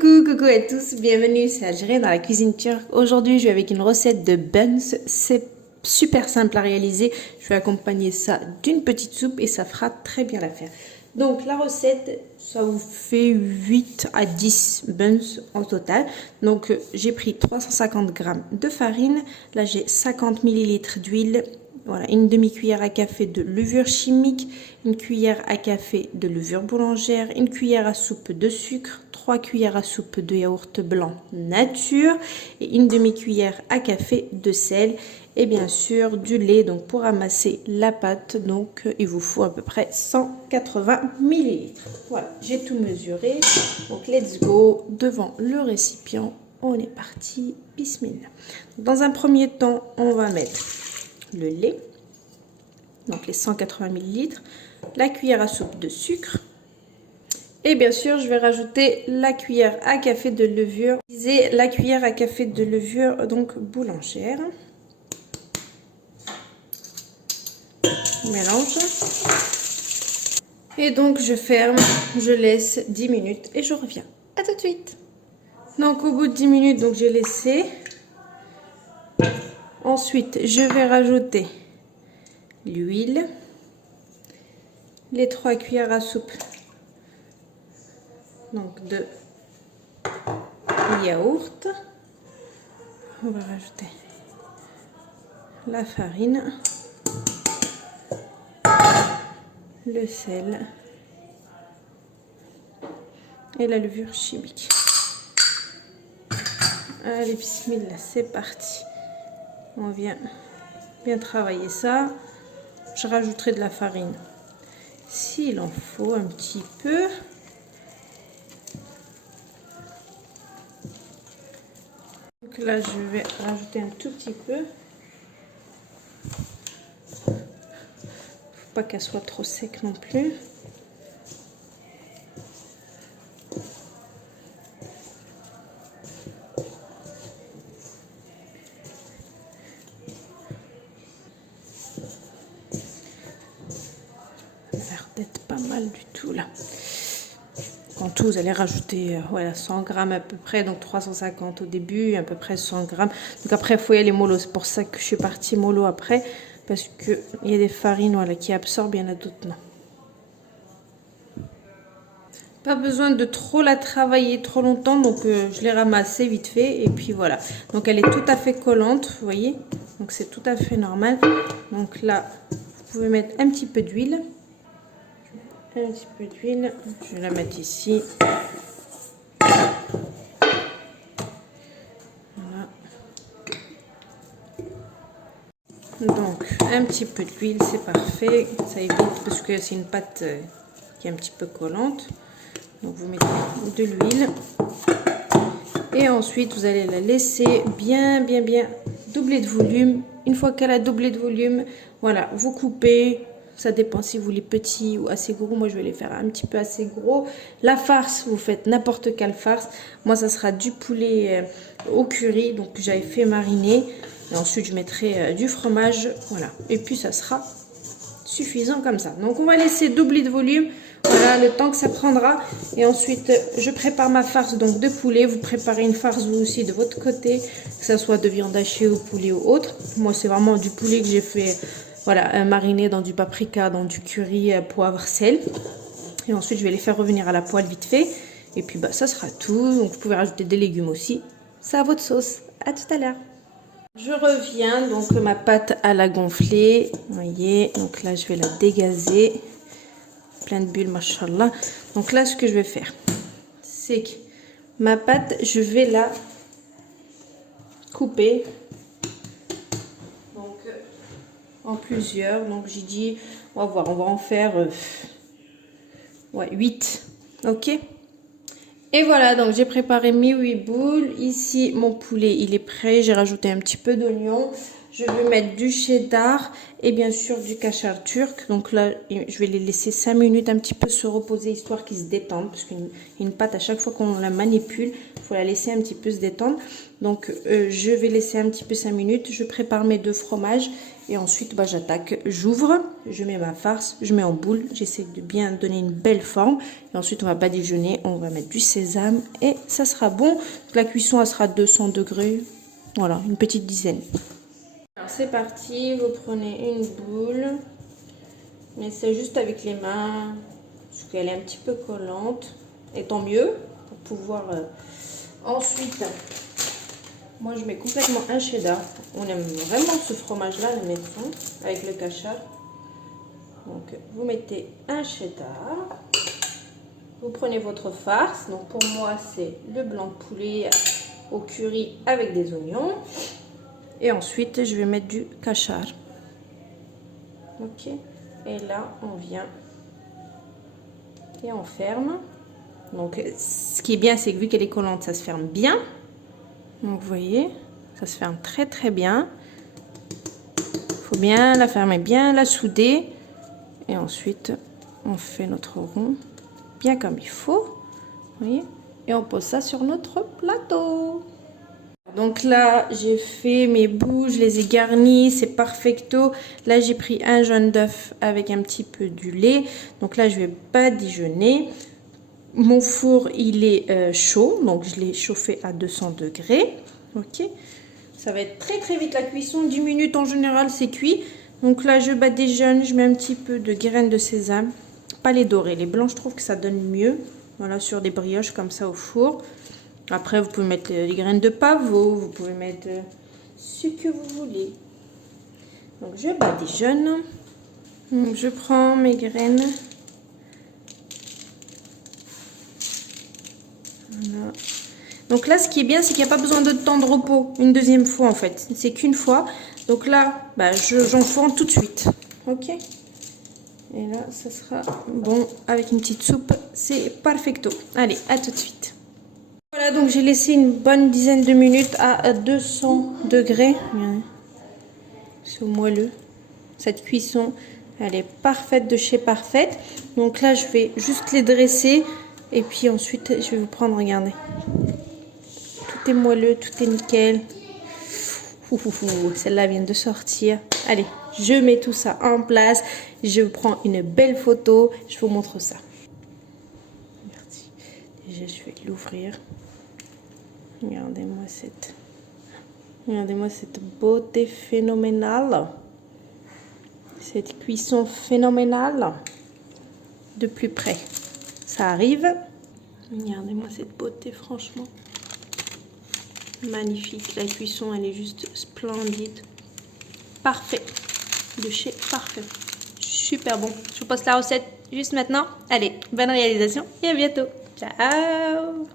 Coucou à tous, bienvenue, c'est Algérien dans la cuisine turque. Aujourd'hui, je vais avec une recette de buns, c'est super simple à réaliser. Je vais accompagner ça d'une petite soupe et ça fera très bien l'affaire. Donc la recette, ça vous fait 8 à 10 buns en total. Donc j'ai pris 350 g de farine, là j'ai 50 ml d'huile. Voilà, une demi-cuillère à café de levure chimique, une cuillère à café de levure boulangère, une cuillère à soupe de sucre, 3 cuillères à soupe de yaourt blanc nature et une demi-cuillère à café de sel et bien sûr du lait. Donc pour amasser la pâte, donc il vous faut à peu près 180 ml. Voilà, j'ai tout mesuré. Donc let's go devant le récipient. On est parti, bismillah. Dans un premier temps, on va mettre le lait, donc les 180 ml, la cuillère à soupe de sucre et bien sûr je vais rajouter la cuillère à café de levure, la cuillère à café de levure donc boulangère. On mélange et donc je ferme, je laisse 10 minutes et je reviens. À tout de suite. Donc au bout de 10 minutes, donc j'ai laissé. Ensuite, je vais rajouter l'huile, les 3 cuillères à soupe donc de yaourt. On va rajouter la farine, le sel et la levure chimique. Allez, bismillah, c'est parti. On vient bien travailler ça. Je rajouterai de la farine s'il en faut un petit peu. Donc là, je vais rajouter un tout petit peu. Faut pas qu'elle soit trop sec non plus. Pas mal du tout là. En tout, vous allez rajouter voilà, 100 g à peu près, donc 350 au début, à peu près 100 g. Donc après, il faut y aller mollo. C'est pour ça que je suis partie mollo après, parce qu'il y a des farines voilà, qui absorbent, il y en a d'autres non. Pas besoin de trop la travailler trop longtemps, donc je l'ai ramassée vite fait et puis voilà. Donc elle est tout à fait collante, vous voyez, donc c'est tout à fait normal. Donc là, vous pouvez mettre un petit peu d'huile. Un petit peu d'huile, je vais la mettre ici. Voilà. Donc un petit peu d'huile, c'est parfait. Ça évite parce que c'est une pâte qui est un petit peu collante. Donc vous mettez de l'huile et ensuite vous allez la laisser bien doubler de volume. Une fois qu'elle a doublé de volume, voilà, vous coupez. Ça dépend si vous voulez petit ou assez gros. Moi, je vais les faire un petit peu assez gros. La farce, vous faites n'importe quelle farce. Moi, ça sera du poulet au curry. Donc, j'avais fait mariner. Et ensuite, je mettrai du fromage. Voilà. Et puis, ça sera suffisant comme ça. Donc, on va laisser doubler de volume. Voilà, le temps que ça prendra. Et ensuite, je prépare ma farce donc de poulet. Vous préparez une farce vous aussi de votre côté. Que ça soit de viande hachée ou poulet ou autre. Moi, c'est vraiment du poulet que j'ai fait... Voilà, mariné dans du paprika, dans du curry, poivre, sel. Et ensuite, je vais les faire revenir à la poêle vite fait. Et puis, bah, ça sera tout. Donc, vous pouvez rajouter des légumes aussi. C'est à votre sauce. À tout à l'heure. Je reviens. Donc, ma pâte à la gonfler. Vous voyez. Donc là, je vais la dégazer. Plein de bulles, machallah. Donc là, ce que je vais faire, c'est que ma pâte, je vais la couper. En plusieurs, donc j'ai dit on va voir, on va en faire ouais, 8, ok. Et voilà, donc j'ai préparé mes 8 boules. Ici mon poulet il est prêt, j'ai rajouté un petit peu d'oignon. je vais mettre du cheddar et bien sûr du kachar turc. Donc là, je vais les laisser 5 minutes un petit peu se reposer histoire qu'ils se détendent. Parce qu'une pâte, à chaque fois qu'on la manipule, il faut la laisser un petit peu se détendre. Donc je vais laisser un petit peu 5 minutes. Je prépare mes 2 fromages et ensuite j'attaque. J'ouvre, je mets ma farce, je mets en boule. J'essaie de bien donner une belle forme. Et ensuite on va badigeonner, on va mettre du sésame et ça sera bon. Donc, la cuisson elle sera à 200 degrés. Voilà, une petite dizaine. Alors c'est parti, vous prenez une boule, mais c'est juste avec les mains, parce qu'elle est un petit peu collante, et tant mieux, pour pouvoir... Ensuite, moi je mets complètement un cheddar, on aime vraiment ce fromage-là, le maison, avec le kachar. Donc vous mettez un cheddar, vous prenez votre farce, donc pour moi c'est le blanc de poulet au curry avec des oignons. Et ensuite, je vais mettre du kachar. Ok. Et là, on vient et on ferme. Donc, ce qui est bien, c'est que vu qu'elle est collante, ça se ferme bien. Donc, vous voyez, ça se ferme très très bien. Il faut bien la fermer, bien la souder. Et ensuite, on fait notre rond bien comme il faut. Vous voyez? Et on pose ça sur notre plateau. Donc là, j'ai fait mes bouts, je les ai garnis, c'est perfecto. Là, j'ai pris un jaune d'œuf avec un petit peu du lait. Donc là, je vais badigeonner. Mon four, il est chaud, donc je l'ai chauffé à 200 degrés. Ok, ça va être très très vite la cuisson, 10 minutes en général, c'est cuit. Donc là, je badigeonne, je mets un petit peu de graines de sésame. Pas les dorées, les blancs, je trouve que ça donne mieux. Voilà, sur des brioches comme ça au four. Après, vous pouvez mettre les graines de pavot, vous pouvez mettre ce que vous voulez. Donc, je badigeonne. Donc, je prends mes graines. Voilà. Donc là, ce qui est bien, c'est qu'il n'y a pas besoin de temps de repos. Une deuxième fois, en fait. C'est qu'une fois. Donc là, j'enfourne tout de suite. Ok. Et là, ça sera bon avec une petite soupe. C'est perfecto. Allez, à tout de suite. Voilà, donc j'ai laissé une bonne dizaine de minutes à 200 degrés. C'est moelleux. Cette cuisson, elle est parfaite de chez parfaite. Donc là, je vais juste les dresser. Et puis ensuite, je vais vous prendre, regardez. Tout est moelleux, tout est nickel. Celle-là vient de sortir. Allez, je mets tout ça en place. Je prends une belle photo. Je vous montre ça. Merci. Déjà, je vais l'ouvrir. Regardez-moi cette beauté phénoménale. Cette cuisson phénoménale. De plus près. Ça arrive. Regardez-moi cette beauté, franchement. Magnifique. La cuisson, elle est juste splendide. Parfait. De chez parfait. Super bon. Je vous poste la recette juste maintenant. Allez, bonne réalisation et à bientôt. Ciao!